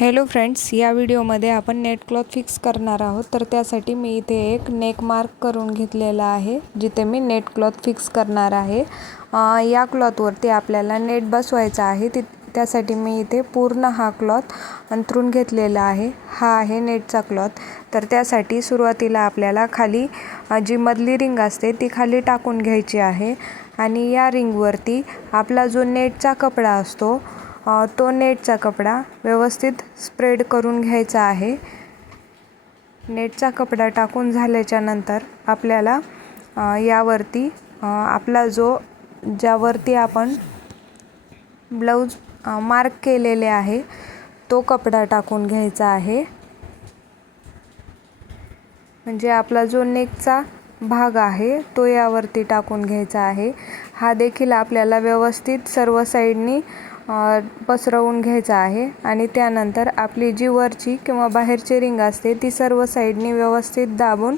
Hello friends या व्हिडिओमध्ये आपण नेट क्लॉथ फिक्स करणार आहोत. तर त्यासाठी मी इथे एक नेक मार्क करून घेतलेला आहे जिथे मी नेट क्लॉथ फिक्स करणार आहे. या क्लॉथवरती आपल्याला नेट बसवायचा आहे. ति त्यासाठी मी इथे पूर्ण हा क्लॉथ अंथरून घेतलेला आहे. हा आहे नेटचा क्लॉथ तर त्यासाठी सुरुवातीला आपल्याला खाली जी मधली रिंग असते ती खाली टाकून घ्यायची आहे. आणि या रिंगवरती आपला जो नेटचा कपडा असतो तो नेटचा कपडा व्यवस्थित स्प्रेड करून घ्यायचा आहे. नेटचा कपडा टाकून झाल्याच्यानंतर आपल्याला यावरती आपला जो ज्यावरती आपण ब्लाऊज मार्क केलेले आहे तो कपडा टाकून घ्यायचा आहे. म्हणजे आपला जो नेकचा भाग आहे तो यावरती टाकून घ्यायचा आहे. हा देखील आपल्याला व्यवस्थित सर्व साईडनी पसरवून घ्यायचा आहे आणि त्यानंतर आपली जी वरची किंवा बाहेरची रिंग असते ती सर्व साईडनी व्यवस्थित दाबून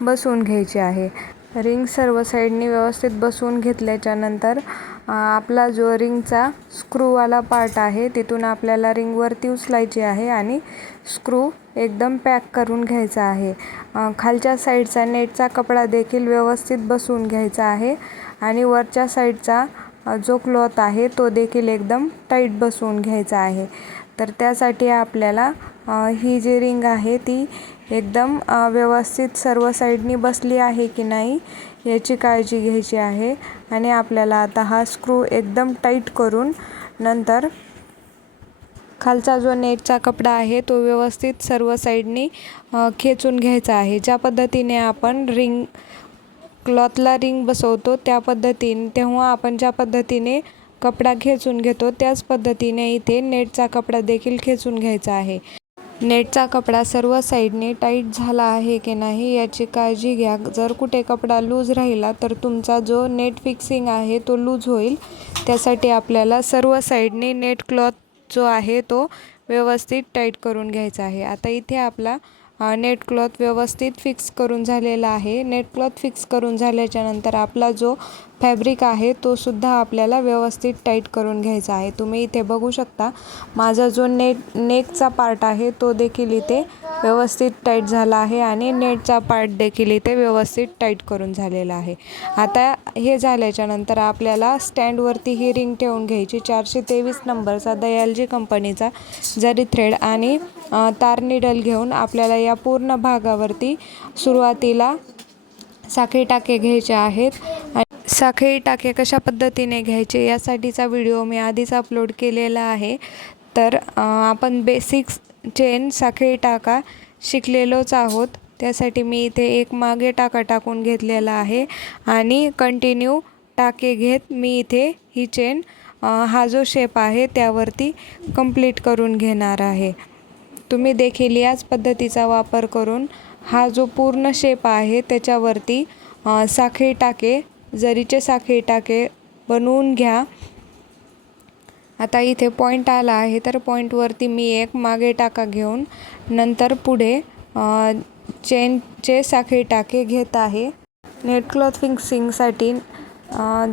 बसवून घ्यायची आहे. रिंग सर्व साईडनी व्यवस्थित बसवून घेतल्याच्या नंतर आपला जो रिंगचा स्क्रूवाला पार्ट आहे तिथून आपल्याला रिंगवरती उचलायची आहे आणि स्क्रू एकदम पॅक करून घ्यायचा आहे. खालच्या साईडचा नेटचा कपडा देखील व्यवस्थित बसवून घ्यायचा आहे आणि वरच्या साईडचा जो क्लॉथ आहे तो देखील एकदम टाईट बसवून घ्यायचा आहे. तर त्यासाठी आपल्याला ही जी रिंग आहे ती एकदम व्यवस्थित सर्व साईडनी बसली आहे की नाही याची काळजी घ्यायची आहे. आणि आपल्याला आता हा स्क्रू एकदम टाईट करून नंतर खालचा जो नेटचा कपडा आहे तो व्यवस्थित सर्व साईडनी खेचून घ्यायचा आहे. ज्या पद्धतीने आपण रिंग क्लॉथला रिंग बसवतो त्या पद्धतीने तेव्हा आपण ज्या पद्धतीने कपडा खेचून घेतो त्याच पद्धतीने इथे नेटचा कपडा देखील खेचून घ्यायचा आहे. नेटचा कपडा सर्व साईडने टाईट झाला आहे की नाही याची काळजी घ्या. जर कुठे कपडा लूज राहिला तर तुमचा जो नेट फिक्सिंग आहे तो लूज होईल. त्यासाठी आपल्याला सर्व साईडने नेट क्लॉथ जो आहे तो व्यवस्थित टाईट करून घ्यायचा आहे. आता इथे आपला नेट क्लॉथ व्यवस्थित फिक्स करून झालेला आहे. नेट क्लॉथ फिक्स करून झाल्याच्यानंतर आपला जो फॅब्रिक आहे तो सुद्धा आपल्याला व्यवस्थित टाईट करून घ्यायचा आहे. तुम्ही इथे बघू शकता माझा जो नेट नेकचा पार्ट आहे तो देखील इथे व्यवस्थित टाईट झाला आहे आणि नेटचा पार्ट देखील इथे व्यवस्थित टाईट करून झालेला आहे. आता हे झाल्याच्यानंतर आपल्याला स्टँडवरती ही रिंग ठेवून घ्यायची. चारशे तेवीस नंबरचा दयालजी कंपनीचा जरी थ्रेड आणि तार निडल घेऊन आपल्याला या पूर्ण भागावरती सुरुवातीला साखळी टाके घ्यायचे आहेत. आणि साखळी टाके कशा पद्धतीने घ्यायचे यासाठीचा व्हिडिओ मी आधीच अपलोड केलेला आहे. तर आपण बेसिक्स चेन साखळी टाका शिकलेलोच आहोत. त्यासाठी मी इथे एक मागे टाका टाकून घेतलेला आहे आणि कंटिन्यू टाके घेत मी इथे ही चेन हा जो शेप आहे त्यावरती कंप्लीट करून घेणार आहे. तुम्ही देखील याच पद्धतीचा वापर करून हा जो पूर्ण शेप आहे त्याच्यावरती साखळी टाके जरीचे साखळी टाके बनवून घ्या. आता इथे पॉईंट आला आहे तर पॉईंटवरती मी एक मागे टाका घेऊन नंतर पुढे चेनचे साखळी टाके घेत आहे. नेट क्लॉथ फिक्सिंगसाठी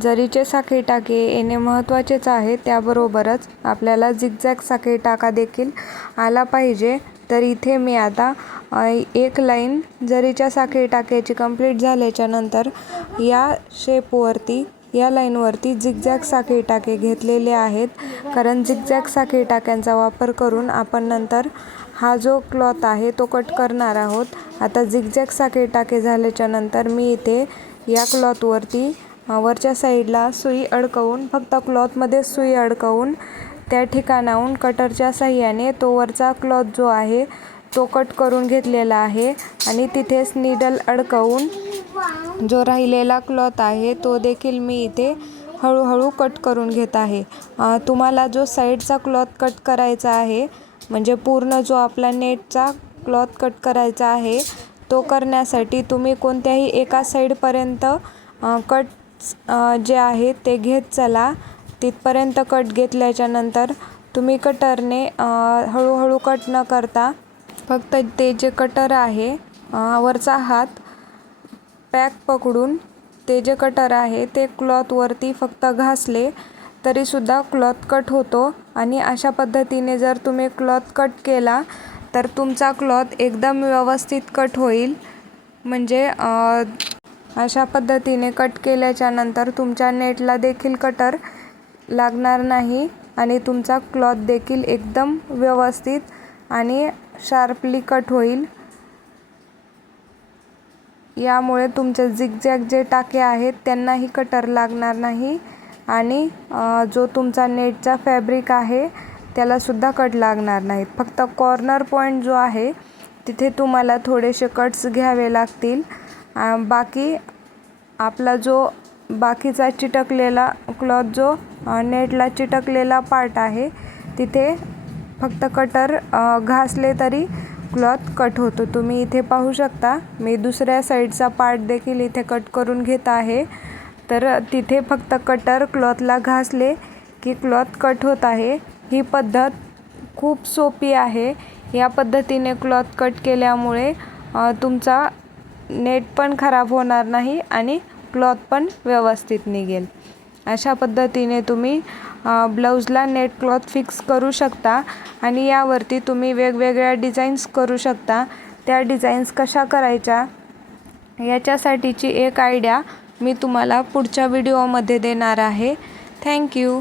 जरीचे साखळी टाके येणे महत्त्वाचेच आहे त्याबरोबरच आपल्याला झिगझॅग साखळी टाका देखील आला पाहिजे. तर इथे मी आता एक लाईन जरीच्या साखळी टाक्याची कंप्लीट झाल्याच्यानंतर या शेपवरती या लाईनवरती झिगझॅग साखळी टाके घेतलेले आहेत. कारण झिगझॅग साखळी टाक्यांचा वापर करून आपण नंतर हा जो क्लॉथ आहे तो कट करणार आहोत. आता झिगझॅग साखळी टाके झाल्याच्यानंतर मी इथे या क्लॉथवरती वरच्या साईडला सुई अडकवून फक्त क्लॉथमध्ये सुई अडकवून त्या ठिकाणाहून कटरच्या साह्याने तो वरचा क्लॉथ जो आहे तो कट करून घेतलेला आहे आणि तिथेच निडल अडकवून जो राहिलेला क्लॉथ आहे तो देखील मी इथे हळूहळू कट करून घेत आहे. तुम्हाला जो साईडचा क्लॉथ कट करायचा आहे म्हणजे पूर्ण जो आपला नेटचा क्लॉथ कट करायचा आहे तो करण्यासाठी तुम्ही कोणत्याही एका साईडपर्यंत कट जे आहे ते घेत चला. तिथपर्यंत कट घेतल्याच्या नंतर तुम्ही कटरने हळूहळू कट न करता फक्त ते जे कटर आहे वरचा हात पॅक पकडून ते जे कटर आहे ते क्लॉथवरती फक्त घासले तरीसुद्धा क्लॉथ कट होतो आणि अशा पद्धतीने जर तुम्ही क्लॉथ कट केला तर तुमचा क्लॉथ एकदम व्यवस्थित कट होईल. म्हणजे अशा पद्धतीने कट केल्याच्यानंतर तुमच्या नेटला देखील कटर लागणार नाही आणि तुमचा क्लॉथ देखील एकदम व्यवस्थित आणि शार्पली कट होईल. यामुळे तुमचे झिगझॅग जे टाके आहेत त्यांनाही कटर लागणार नाही आणि जो तुमचा नेटचा फॅब्रिक आहे त्यालासुद्धा कट लागणार नाहीत. फक्त कॉर्नर पॉईंट जो आहे तिथे तुम्हाला थोडेसे कट्स घ्यावे लागतील. बाकी आपला जो बाकीचा चिटकलेला क्लॉथ जो नेटला चिटकलेला पार्ट आहे तिथे फक्त कटर घासले तरी क्लॉथ कट होतो. तुम्ही इथे पाहू शकता. मी दुसऱ्या साईडचा पार्ट देखील इथे कट करून घेत आहे. तर तिथे फक्त कटर क्लॉथला घासले की क्लॉथ कट होत आहे. ही पद्धत खूप सोपी आहे. या पद्धतीने क्लॉथ कट केल्यामुळे तुमचा नेट पण खराब होणार नाही आणि क्लॉथ पण व्यवस्थित निघेल. अशा पद्धतीने तुम्ही ब्लाऊजला नेट क्लॉथ फिक्स करू शकता आणि यावरती तुम्ही वेगवेगळ्या डिझाईन्स करू शकता. त्या डिझाईन्स कशा करायच्या याच्यासाठीची एक आयडिया मी तुम्हाला पुढच्या व्हिडिओमध्ये देणार आहे. थँक्यू